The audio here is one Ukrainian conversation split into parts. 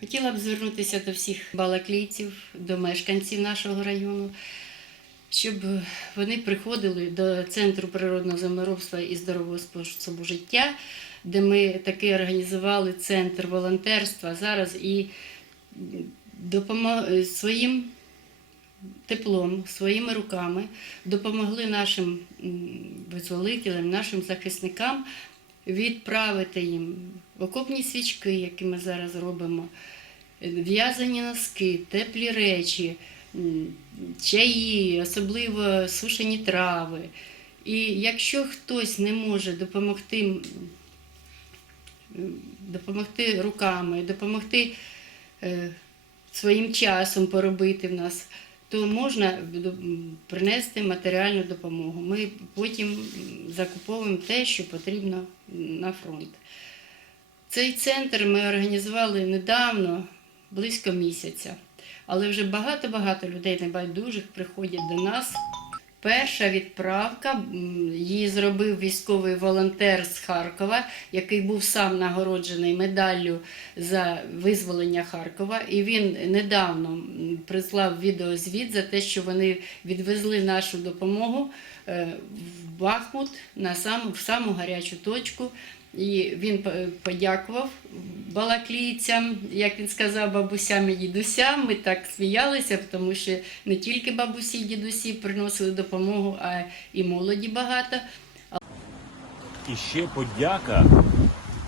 Хотіла б звернутися до всіх балаклійців, до мешканців нашого району, щоб вони приходили до Центру природного землеробства і здорового способу життя, де ми таки організували центр волонтерства зараз і допомо- своїм теплом, своїми руками допомогли нашим визволителям, нашим захисникам відправити їм окопні свічки, які ми зараз робимо, в'язані носки, теплі речі, чаї, особливо сушені трави. І якщо хтось не може допомогти, допомогти руками, допомогти е, своїм часом поробити в нас, то можна принести матеріальну допомогу. Ми потім закуповуємо те, що потрібно на фронт. Цей центр ми організували недавно, близько місяця, але вже багато-багато людей небайдужих приходять до нас. Перша відправка її зробив військовий волонтер з Харкова, який був сам нагороджений медаллю за визволення Харкова. І він недавно прислав відеозвіт за те, що вони відвезли нашу допомогу е, в Бахмут на саму, в саму гарячу точку. І він подякував балаклійцям, як він сказав, бабусям і дідусям. Ми так сміялися, тому що не тільки бабусі і дідусі приносили допомогу, а і молоді багато. І ще подяка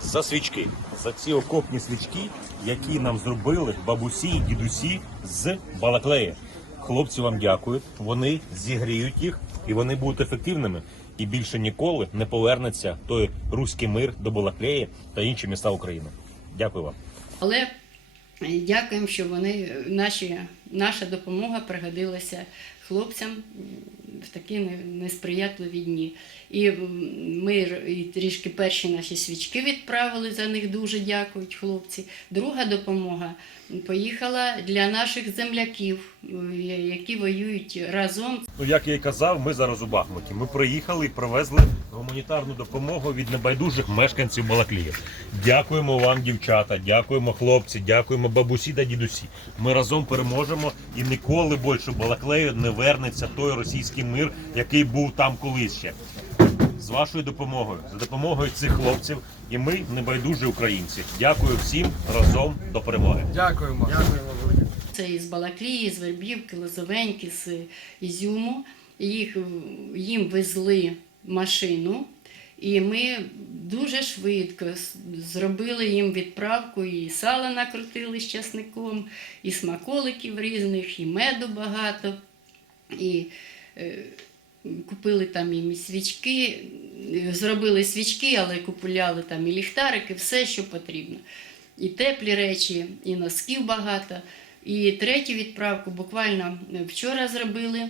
за свічки, за ці окопні свічки, які нам зробили бабусі і дідусі з Балаклеї. Хлопці вам дякують, вони зігріють їх і вони будуть ефективними. І більше ніколи не повернеться той руський мир до Балаклеї та інші міста України. Дякую вам. Але е, дякуємо, що вони, наші, наша допомога пригодилася хлопцям в такі несприятливі дні. І ми і трішки перші наші свічки відправили, за них дуже дякують хлопці. Друга допомога поїхала для наших земляків, е, які воюють разом Ну, як я і казав, ми зараз у Бахмуті. Ми приїхали і привезли гуманітарну допомогу від небайдужих мешканців Балаклії. Дякуємо вам, дівчата, дякуємо хлопці, дякуємо бабусі та дідусі. Ми разом переможемо і ніколи більше Балаклею не вернеться той російський мир, який був там колись ще. З вашою допомогою, за допомогою цих хлопців, і ми небайдужі українці. Дякую всім разом до перемоги. Дякуємо. Дякуємо велике. Це із Балаклії, з Вербівки, Лозовеньки, з Ізюму. Їх, їм везли машину, і ми дуже швидко зробили їм відправку, і сала накрутили з часником, і смаколиків різних, і меду багато. І купили там і свічки, е, зробили свічки, але купували там і ліхтарики, все, що потрібно. І теплі речі, і носків багато. І третю відправку буквально вчора зробили.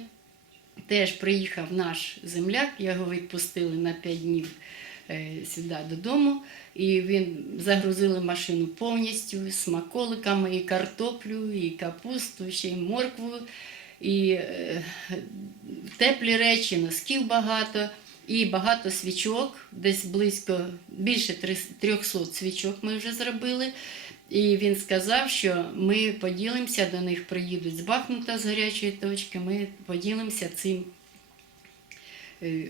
Теж приїхав наш земляк, його відпустили на 5 днів е, сюди додому. І він загрузили машину повністю з смаколиками, і картоплю, і капусту, ще й моркву, і е, теплі речі, носків багато, і багато свічок, десь близько більше 300 свічок ми вже зробили. І він сказав, що ми поділимося, до них приїдуть з Бахмута з гарячої точки, ми поділимося цим, е,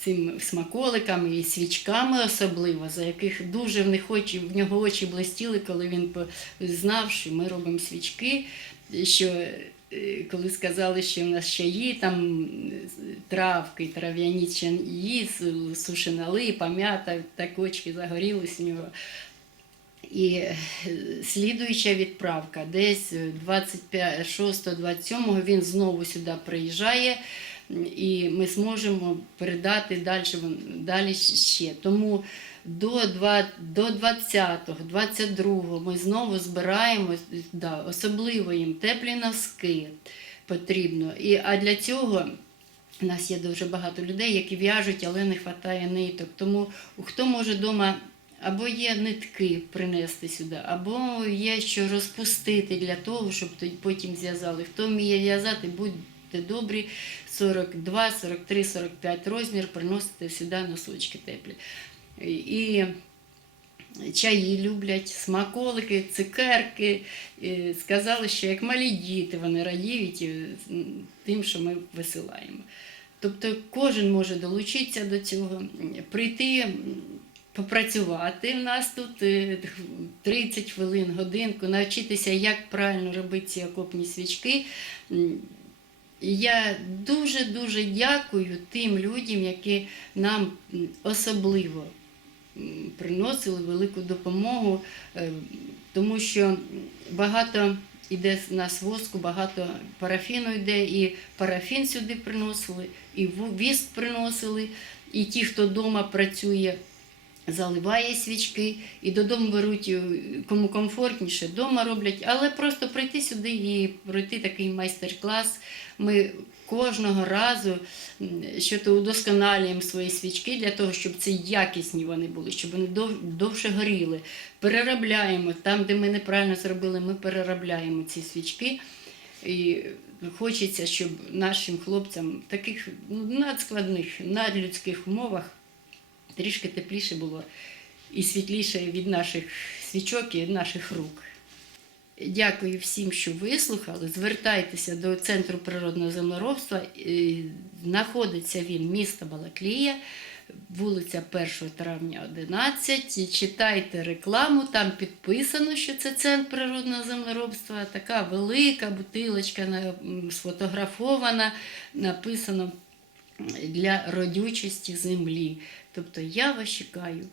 цим смаколиками і свічками особливо, за яких дуже в, них очі, в нього очі блистіли, коли він знав, що ми робимо свічки, що коли сказали, що в нас чаї, там е, травки, трав'яні чаї, су- сушена липа, м'ята, так очки загорілись у нього. І е, слідуюча відправка, десь 26-27 він знову сюди приїжджає, і ми зможемо передати далі, далі ще. Тому до, два- до 20-го, 22-го ми знову збираємо, да, особливо їм теплі носки потрібно. І, а для цього у нас є дуже багато людей, які в'яжуть, але не вистачає ниток. Тому хто може вдома або є нитки принести сюди, або є що розпустити для того, щоб потім зв'язали. Хто вміє в'язати, будьте добрі, 42, 43, 45 розмір, приносите сюди носочки теплі. І чаї люблять, смаколики, цукерки. Сказали, що як малі діти вони радіють е, тим, що ми висилаємо. Тобто кожен може долучитися до цього, прийти, попрацювати. У нас тут е, 30 хвилин, годинку, навчитися, як правильно робити ці окопні свічки. Я дуже-дуже дякую тим людям, які нам особливо приносили велику допомогу, е, тому що багато йде з нас воску, багато парафіну йде, і парафін сюди приносили, і віск приносили, і ті, хто вдома працює, заливає свічки, і додому беруть е, кому комфортніше, вдома роблять, але просто прийти сюди і пройти такий майстер-клас. Ми кожного разу що то удосконалюємо свої свічки для того, щоб це якісні вони були, щоб вони довше горіли. Переробляємо там, де ми неправильно зробили, ми переробляємо ці свічки. І хочеться, щоб нашим хлопцям таких ну, надскладних, надлюдських умовах трішки тепліше було і світліше від наших свічок і наших рук. Дякую всім, що вислухали. Звертайтеся до Центру природного землеробства. Знаходиться він місто Балаклія, вулиця 1 травня 11. Читайте рекламу, там підписано, що це центр природного землеробства. Така велика бутилочка сфотографована, написано для родючості землі. Тобто я вас чекаю